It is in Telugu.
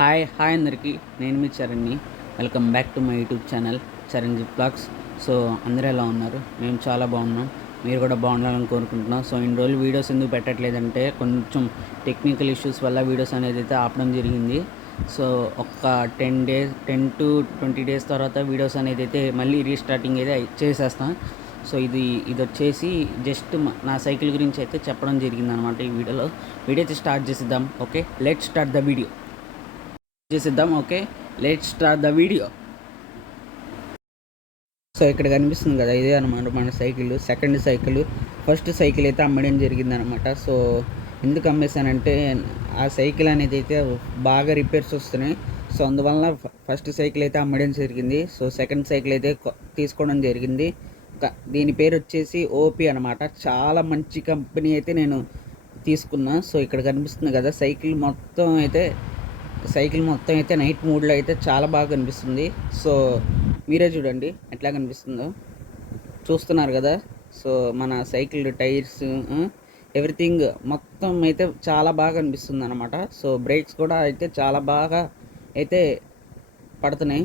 హాయ్ అందరికీ. నేను మీ చరణ్‌ని. Welcome back to my YouTube channel Charanjit vlogs. So అందరూ ఎలా ఉన్నారు? మేము చాలా బాగున్నాం. మీరు కూడా బాగుండాలని కోరుకుంటున్నాం. సో ఇన్ని రోజులు వీడియోస్ ఎందుకు పెట్టట్లేదంటే కొంచెం టెక్నికల్ ఇష్యూస్ వల్ల వీడియోస్ అనేది అయితే ఆపడం జరిగింది. సో ఒక 10 to 20 డేస్ తర్వాత వీడియోస్ అనేది అయితే మళ్ళీ రీస్టార్టింగ్ అయితే చేసేస్తాం. సో ఇది వచ్చేసి జస్ట్ నా సైకిల్ గురించి అయితే చెప్పడం జరిగిందనమాట ఈ వీడియోలో. వీడియో అయితే స్టార్ట్ చేసేద్దాం. Okay, let start the video. Okay, let start the video. So ఇక్కడ కనిపిస్తుంది కదా, ఇదే అనమాట మన cycle. Second cycle. First cycle అయితే అమ్మడం జరిగిందనమాట. సో ఎందుకు అమ్మేశానంటే ఆ సైకిల్ అనేది అయితే బాగా రిపేర్స్ వస్తున్నాయి. సో అందువల్ల ఫస్ట్ సైకిల్ అయితే అమ్మడం జరిగింది. సో సెకండ్ సైకిల్ అయితే తీసుకోవడం జరిగింది. దీని పేరు వచ్చేసి ఓపీ అనమాట. చాలా మంచి కంపెనీ అయితే నేను తీసుకున్నా. సో ఇక్కడ కనిపిస్తుంది కదా, సైకిల్ మొత్తం అయితే నైట్ మోడ్లో అయితే చాలా బాగా కనిపిస్తుంది. సో మీరే చూడండి ఎట్లా కనిపిస్తుందో. చూస్తున్నారు కదా. సో మన సైకిల్ టైర్స్, ఎవ్రీథింగ్ మొత్తం అయితే చాలా బాగా కనిపిస్తుంది అనమాట. సో బ్రేక్స్ కూడా అయితే చాలా బాగా అయితే పడుతున్నాయి.